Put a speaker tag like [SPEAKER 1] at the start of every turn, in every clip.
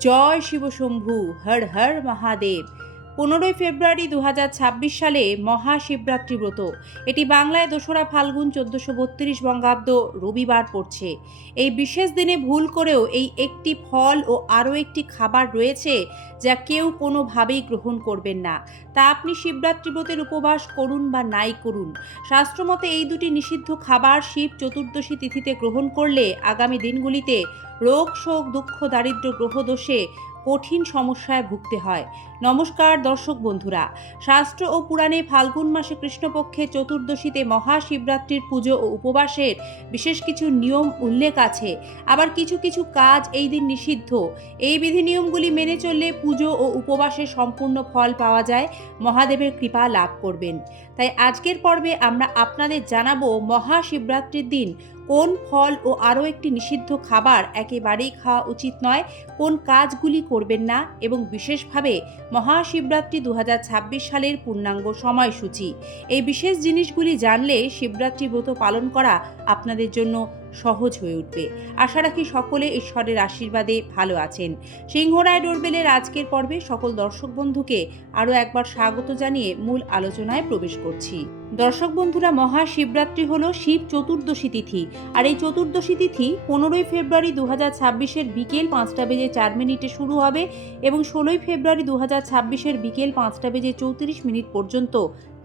[SPEAKER 1] জয় শিব শম্ভু হর হর মহাদেব। পনেরোই ফেব্রুয়ারি দু হাজার ছাব্বিশ সালে মহাশিবরাত্রি ব্রত। এটি বাংলায় দোসরা ফাল্গুন চোদ্দশো বত্রিশ বঙ্গাব্দ রবিবার পড়ছে। এই বিশেষ দিনে ভুল করেও এই একটি ফল ও আরও একটি খাবার রয়েছে যা কেউ কোনোভাবেই গ্রহণ করবেন না। তা আপনি শিবরাত্রি ব্রতের উপবাস করুন বা নাই করুন। শাস্ত্রমতে এই দুটি নিষিদ্ধ খাবার শিব চতুর্দশী তিথিতে গ্রহণ করলে আগামী দিনগুলিতে রোগ, শোক, দুঃখ দারিদ্র গ্রহদোষে কঠিন সমস্যায় ভুগতে হয়। নমস্কার, দর্শক বন্ধুরা। শাস্ত্র ও পুরাণে ফাল্গুন মাসে কৃষ্ণপক্ষে চতুর্দশীতে মহাশিবরাত্রির পুজো ও উপবাসের বিশেষ কিছু নিয়ম উল্লেখ আছে। আবার কিছু কিছু কাজ এই দিন নিষিদ্ধ। এই বিধি নিয়মগুলি মেনে চললে পুজো ও উপবাসের সম্পূর্ণ ফল পাওয়া যায়। মহাদেবের কৃপা লাভ করবেন। তাই আজকের পর্বে আমরা আপনাদের জানাব মহাশিবরাত্রির দিন কোন ফল ও আরও একটি নিষিদ্ধ খাবার একেবারেই খাওয়া উচিত নয়, কোন কাজগুলি করবেন না এবং বিশেষভাবে মহাশিবরাত্রি দু হাজার ছাব্বিশ সালের পূর্ণাঙ্গ সময়সূচি। এই বিশেষ জিনিসগুলি জানলে শিবরাত্রি ব্রত পালন করা আপনাদের জন্য সহজ হয়ে উঠবে। আশা রাখি সকলে ঈশ্বরের আশীর্বাদে ভালো আছেন। সিংহরায় ডোরবেলের আজকের পর্বে সকল দর্শক বন্ধুকে আরও একবার স্বাগত জানিয়ে মূল আলোচনায় প্রবেশ করছি। দর্শক বন্ধুরা, মহাশিবরাত্রি হল শিব চতুর্দশী তিথি। আর এই চতুর্দশী তিথি পনেরোই ফেব্রুয়ারি দু হাজার ছাব্বিশের বিকেল পাঁচটা বেজে চার মিনিটে শুরু হবে এবং ষোলোই ফেব্রুয়ারি দু হাজার ছাব্বিশের বিকেল পাঁচটা বেজে চৌত্রিশ মিনিট পর্যন্ত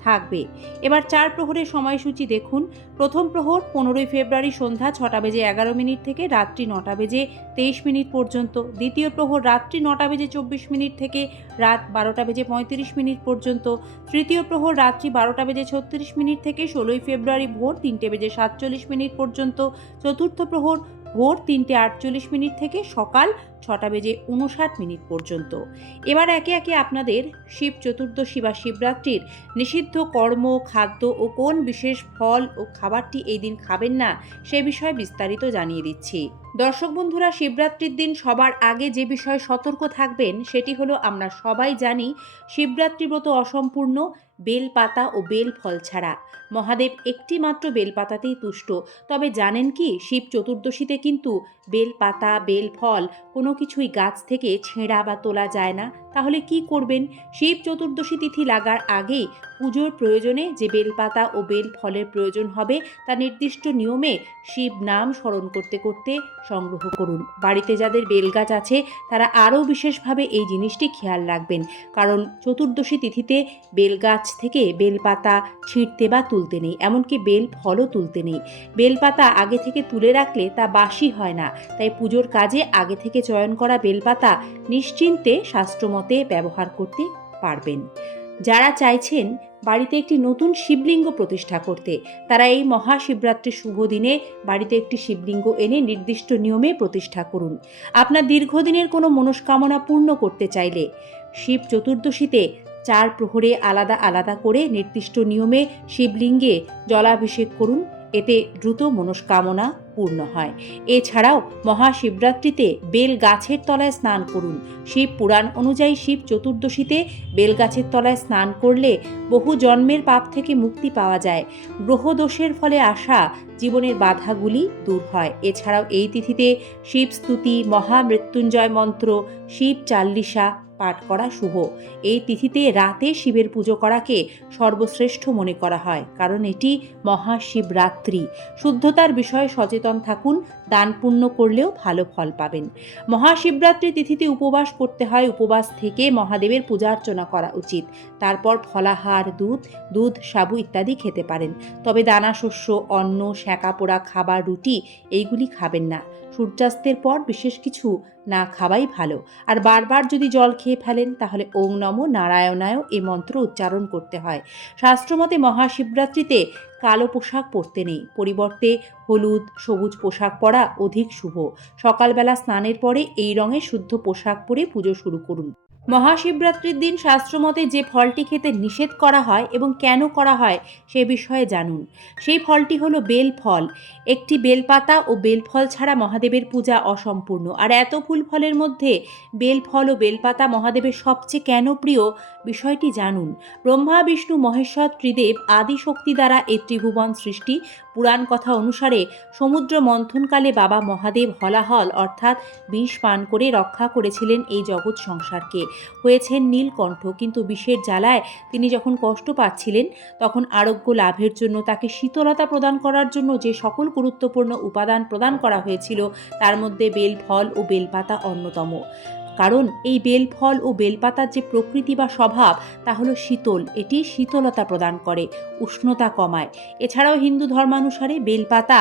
[SPEAKER 1] থাকবে। এবার চার প্রহরের সময়সূচি দেখুন। প্রথম প্রহর পনেরোই ফেব্রুয়ারি সন্ধ্যা ছটা বেজে এগারো মিনিট থেকে রাত্রি নটা বেজে তেইশ মিনিট পর্যন্ত। দ্বিতীয় প্রহর রাত্রি নটা বেজে চব্বিশ মিনিট থেকে রাত বারোটা বেজে পঁয়ত্রিশ মিনিট পর্যন্ত। তৃতীয় প্রহর রাত্রি বারোটা বেজে ছত্রিশ মিনিট থেকে ষোলোই ফেব্রুয়ারি ভোর তিনটে বেজে সাতচল্লিশ মিনিট পর্যন্ত। চতুর্থ প্রহর ভোর তিনটে আটচল্লিশ মিনিট থেকে সকাল ছটা বেজে উনষাট মিনিট পর্যন্ত। এবার একে একে আপনাদের শিব চতুর্দশী বা শিবরাত্রির নিষিদ্ধ কর্ম, খাদ্য ও কোন বিশেষ ফল ও খাবারটি এই দিন খাবেন না, সে বিষয়ে বিস্তারিত জানিয়ে দিচ্ছি। দর্শক বন্ধুরা, শিবরাত্রির দিন সবার আগে যে বিষয়ে সতর্ক থাকবেন সেটি হলো, আমরা সবাই জানি শিবরাত্রি ব্রত অসম্পূর্ণ বেলপাতা ও বেল ফল ছাড়া। মহাদেব একটি মাত্র বেলপাতাতেই তুষ্ট। তবে জানেন কি, শিব চতুর্দশীতে কিন্তু বেলপাতা বেল ফল কোনো কিছুই গাছ থেকে ছেঁড়া বা তোলা যায় না। তাহলে কি করবেন? শিব চতুর্দশী তিথি লাগার আগেই পুজোর প্রয়োজনে যে বেলপাতা ও বেল ফলের প্রয়োজন হবে, তা নির্দিষ্ট নিয়মে শিব নাম স্মরণ করতে করতে সংগ্রহ করুন। বাড়িতে যাদের বেলগাছ আছে, তারা আরও বিশেষভাবে এই জিনিসটি খেয়াল রাখবেন। কারণ চতুর্দশী তিথিতে বেলগাছ থেকে বেলপাতা ছিঁড়তে বা তুলতে নেই, এমনকি বেল ফলও তুলতে নেই। বেলপাতা আগে থেকে তুলে রাখলে তা বাসি হয় না, তাই পুজোর কাজে আগে থেকে চয়ন করা বেলপাতা নিশ্চিন্তে শাস্ত্রমতে ব্যবহার করতে পারবেন। যারা চাইছেন বাড়িতে একটি নতুন শিবলিঙ্গ প্রতিষ্ঠা করতে, তারা এই মহাশিবরাত্রির শুভ দিনে বাড়িতে একটি শিবলিঙ্গ এনে নির্দিষ্ট নিয়মে প্রতিষ্ঠা করুন। আপনার দীর্ঘদিনের কোনো মনস্কামনা পূর্ণ করতে চাইলে শিব চতুর্দশীতে চার প্রহরে আলাদা আলাদা করে নির্দিষ্ট নিয়মে শিবলিঙ্গে জলাভিষেক করুন। এতে দ্রুত মনস্কামনা পূর্ণ হয়। এছাড়াও মহাশিবরাত্রিতে বেল গাছের তলায় স্নান করুন। শিব পুরাণ অনুযায়ী শিব চতুর্দশীতে বেল গাছের তলায় স্নান করলে বহু জন্মের পাপ থেকে মুক্তি পাওয়া যায়। গ্রহদোষের ফলে আসা জীবনের বাধাগুলি দূর হয়। এছাড়াও এই তিথিতে শিব স্তুতি, মহামৃত্যুঞ্জয় মন্ত্র, শিব চাল্লিশা পাঠ করা শুভ। এই তিথিতে রাতে শিবের পুজো করাকে সর্বশ্রেষ্ঠ মনে করা হয়, কারণ এটি মহাশিবরাত্রি। শুদ্ধতার বিষয়ে সচেতন থাকুন, দান পুণ্য করলেও ভালো ফল পাবেন। মহাশিবরাত্রি তিথিতে উপবাস করতে হয়, উপবাস থেকে মহাদেবের পূজা অর্চনা করা উচিত। তারপর ফলাহার, দুধ দুধ, সাবু ইত্যাদি খেতে পারেন। তবে দানা শস্য অন্ন শ্যাঁকা পোড়া খাবার, রুটি, এইগুলি খাবেন না। সূর্যাস্তের পর বিশেষ কিছু না খাওয়াই ভালো। আর বারবার যদি জল খেয়ে ফেলেন, তাহলে ওং নম নারায়ণায়ও এ মন্ত্র উচ্চারণ করতে হয়। শাস্ত্রমতে মহাশিবরাত্রিতে কালো পোশাক পরতে নেই। পরিবর্তে হলুদ, সবুজ পোশাক পরা অধিক শুভ। সকালবেলা স্নানের পরে এই রঙে শুদ্ধ পোশাক পরে পুজো শুরু করুন। মহাশিবরাত্রির দিন শাস্ত্রমতে যে ফলটি খেতে নিষেধ করা হয় এবং কেন করা হয় সে বিষয়ে জানুন। সেই ফলটি হলো বেল ফল। একটি বেলপাতা ও বেলফল ছাড়া মহাদেবের পূজা অসম্পূর্ণ। আর এত ফুল ফলের মধ্যে বেলফল ও বেলপাতা মহাদেবের সবচেয়ে কেন প্রিয় বিষয়টি জানুন। ব্রহ্মা, বিষ্ণু, মহেশ্বর, ত্রিদেব আদি শক্তি দ্বারা এই ত্রিভুবন সৃষ্টি। পুরাণ কথা অনুসারে সমুদ্র মন্থনকালে বাবা মহাদেব হলাহল অর্থাৎ বিষ পান করে রক্ষা করেছিলেন এই জগৎ সংসারকে। হয়েছেন নীলকণ্ঠ। কিন্তু বিষের জ্বালায় তিনি যখন কষ্ট পাচ্ছিলেন, তখন আরোগ্য লাভের জন্য তাকে শীতলতা প্রদান করার জন্য যে সকল গুরুত্বপূর্ণ উপাদান প্রদান করা হয়েছিল, তার মধ্যে বেল ফল ও বেলপাতা অন্যতম। কারণ এই বেল ফল ও বেলপাতার যে প্রকৃতি বা স্বভাব, তা হলো শীতল। এটি শীতলতা প্রদান করে, উষ্ণতা কমায়। এছাড়াও হিন্দু ধর্মানুসারে বেলপাতা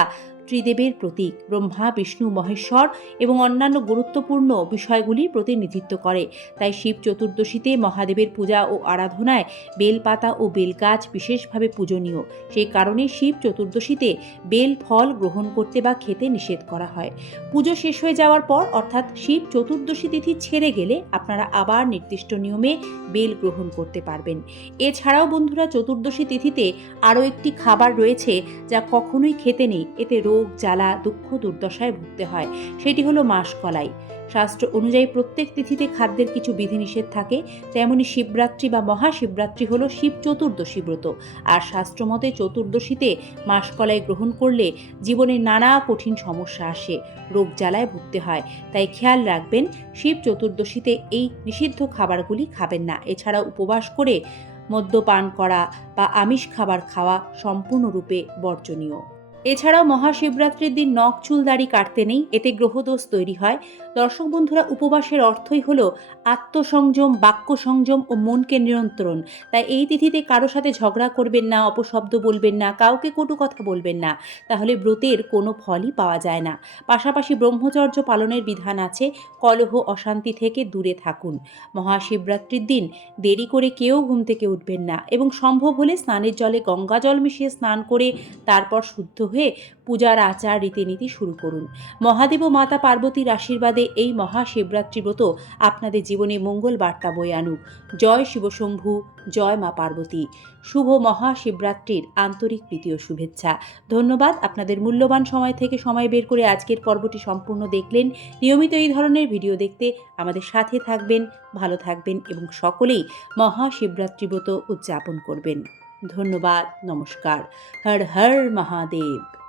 [SPEAKER 1] ত্রিদেবের প্রতীক, ব্রহ্মা, বিষ্ণু, মহেশ্বর এবং অন্যান্য গুরুত্বপূর্ণ বিষয়গুলির প্রতিনিধিত্ব করে। তাই শিব চতুর্দশীতে মহাদেবের পূজা ও আরাধনায় বেলপাতা ও বেলগাছ বিশেষভাবে পূজনীয়। সেই কারণে শিব চতুর্দশীতে বেল, ফল গ্রহণ করতে বা খেতে নিষেধ করা হয়। পুজো শেষ হয়ে যাওয়ার পর অর্থাৎ শিব চতুর্দশী তিথি ছেড়ে গেলে আপনারা আবার নির্দিষ্ট নিয়মে বেল গ্রহণ করতে পারবেন। এছাড়াও বন্ধুরা, চতুর্দশী তিথিতে আরও একটি খাবার রয়েছে যা কখনোই খেতে নেই। এতে রোগ জ্বালা, দুঃখ, দুর্দশায় ভুগতে হয়। সেটি হলো মাসকলাই। শাস্ত্র অনুযায়ী প্রত্যেক তিথিতে খাদ্যের কিছু বিধিনিষেধ থাকে। তেমনি শিবরাত্রি বা মহাশিবরাত্রি হলো শিব চতুর্দশী ব্রত। আর শাস্ত্রমতে চতুর্দশীতে মাসকলাই গ্রহণ করলে জীবনে নানা কঠিন সমস্যা আসে, রোগ জ্বালায় ভুগতে হয়। তাই খেয়াল রাখবেন, শিব চতুর্দশীতে এই নিষিদ্ধ খাবারগুলি খাবেন না। এছাড়া উপবাস করে মদ্যপান করা বা আমিষ খাবার খাওয়া সম্পূর্ণরূপে বর্জনীয়। এছাড়াও মহাশিবরাত্রির দিন নখ চুল দাড়ি কাটতে নেই এতে গ্রহদোষ তৈরি হয়। দর্শক বন্ধুরা, উপবাসের অর্থই হলো আত্মসংযম বাক্য সংযম ও মনকে নিয়ন্ত্রণ। তাই এই তিথিতে কারও সাথে ঝগড়া করবেন না, অপশব্দ বলবেন না, কাউকে কটু কথা বলবেন না। তাহলে ব্রতের কোনো ফলই পাওয়া যায় না। পাশাপাশি ব্রহ্মচর্য পালনের বিধান আছে, কলহ, অশান্তি থেকে দূরে থাকুন। মহাশিবরাত্রির দিন দেরি করে কেউ ঘুম থেকে উঠবেন না এবং সম্ভব হলে স্নানের জলে গঙ্গা জল মিশিয়ে স্নান করে তারপর শুদ্ধ হয়ে পূজার আচার রীতিনীতি শুরু করুন। মহাদেব ও মাতা পার্বতীর আশীর্বাদে এই মহাশিবরাত্রি ব্রত আপনাদের জীবনে মঙ্গল বার্তা বয়ে আনুক। জয় শিবশম্ভু, জয় মা পার্বতী। শুভ মহাশিবরাত্রির আন্তরিক প্রীতি ও শুভেচ্ছা। ধন্যবাদ, আপনাদের মূল্যবান সময় থেকে সময় বের করে আজকের পর্বটি সম্পূর্ণ দেখলেন। নিয়মিত এই ধরনের ভিডিও দেখতে আমাদের সাথে থাকবেন, ভালো থাকবেন এবং সকলেই মহাশিবরাত্রি ব্রত উদযাপন করবেন। ধন্যবাদ, নমস্কার। হর হর মহাদেব।